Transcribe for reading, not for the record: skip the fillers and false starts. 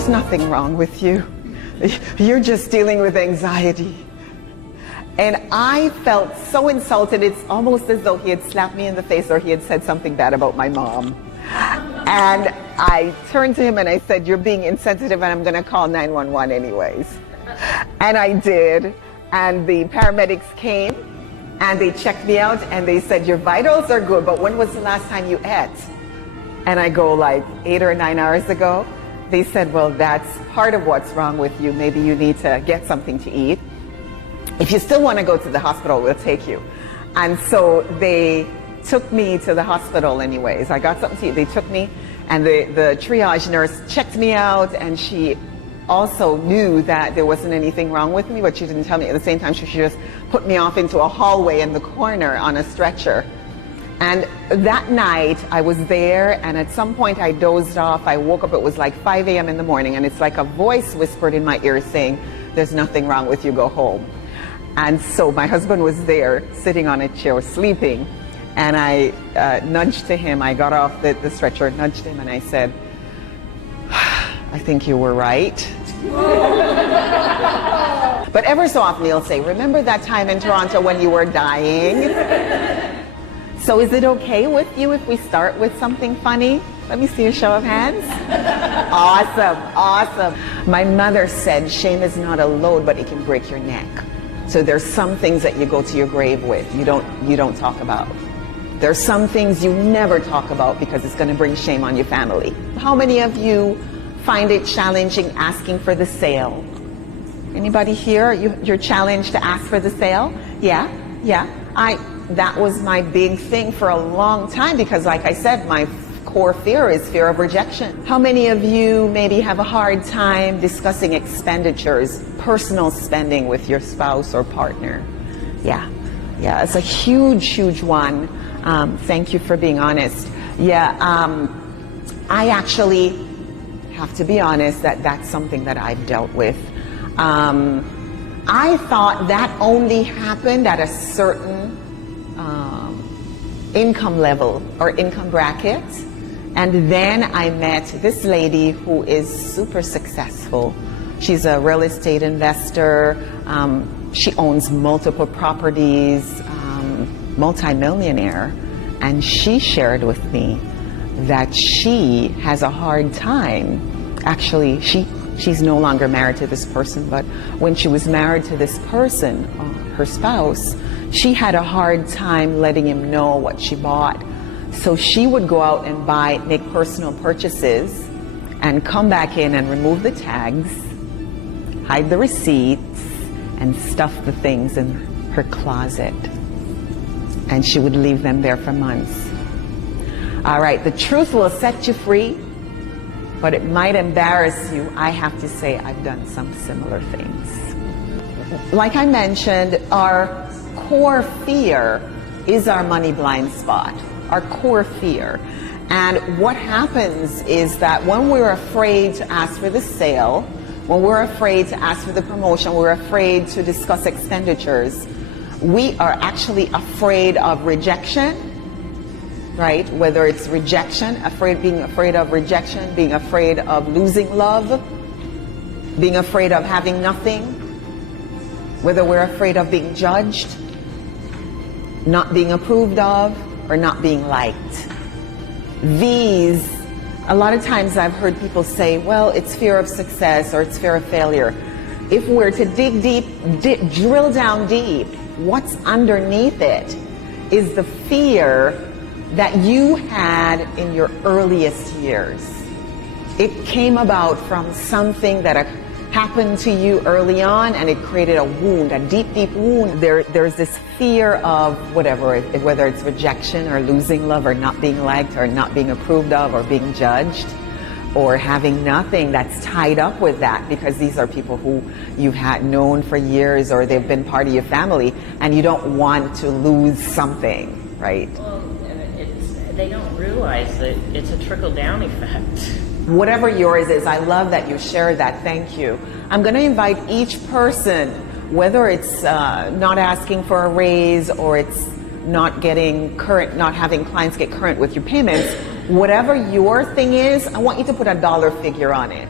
there's nothing wrong with you. You're just dealing with anxiety. And I felt so insulted. It's almost as though he had slapped me in the face or he had said something bad about my mom. And I turned to him and I said, you're being insensitive and I'm going to call 911 anyways. And I did. And the paramedics came and they checked me out and they said, your vitals are good, but when was the last time you ate? And I go, like 8 or 9 hours ago. They said, well, that's part of what's wrong with you. Maybe you need to get something to eat. If you still want to go to the hospital, we'll take you. And so they took me to the hospital anyways. I got something to eat. They took me, and the triage nurse checked me out, and she also knew that there wasn't anything wrong with me, but she didn't tell me at the same time. She just put me off into a hallway in the corner on a stretcher. And that night I was there, and at some point I dozed off. I woke up, it was like 5 a.m. in the morning, and it's like a voice whispered in my ear saying, there's nothing wrong with you, go home. And so my husband was there sitting on a chair sleeping, and I nudged to him. I got off the stretcher, nudged him, and I said, I think you were right. But ever so often he'll say, remember that time in Toronto when you were dying? So is it okay with you if we start with something funny? Let me see a show of hands. Awesome, awesome. My mother said shame is not a load, but it can break your neck. So there's some things that you go to your grave with, you don't talk about. There's some things you never talk about because it's going to bring shame on your family. How many of you find it challenging asking for the sale? Anybody here, you're challenged to ask for the sale? Yeah. That was my big thing for a long time because, like I said, my core fear is fear of rejection. How many of you maybe have a hard time discussing expenditures, personal spending with your spouse or partner? Yeah, it's a huge one. Thank you for being honest. I actually have to be honest that's something that I've dealt with. I thought that only happened at a certain income level or income bracket. And then I met this lady who is super successful. She's a real estate investor. She owns multiple properties, multi-millionaire. And she shared with me that she has a hard time. Actually, she's no longer married to this person, but when she was married to this person, her spouse, she had a hard time letting him know what she bought. So she would go out and make personal purchases and come back in and remove the tags, hide the receipts, and stuff the things in her closet. And she would leave them there for months. All right, the truth will set you free, but it might embarrass you. I have to say I've done some similar things. Like I mentioned, our core fear is our money blind spot. Our core fear. And what happens is that when we're afraid to ask for the sale, when we're afraid to ask for the promotion, we're afraid to discuss expenditures, we are actually afraid of rejection, right? Whether it's rejection, being afraid of rejection, being afraid of losing love, being afraid of having nothing, whether we're afraid of being judged, not being approved of, or not being liked. These, a lot of times I've heard people say, well, it's fear of success or it's fear of failure. If we're to dig deep, drill down deep, what's underneath it is the fear that you had in your earliest years. It came about from something that happened to you early on, and it created a wound, a deep wound. There's this fear of whether it's rejection or losing love or not being liked or not being approved of or being judged or having nothing that's tied up with that, because these are people who you've had known for years or they've been part of your family, and you don't want to lose something, right? Well, they don't realize that it's a trickle-down effect. Whatever yours is, I love that you shared that. Thank you. I'm going to invite each person, whether it's not asking for a raise or it's not getting current, not having clients get current with your payments, whatever your thing is, I want you to put a dollar figure on it.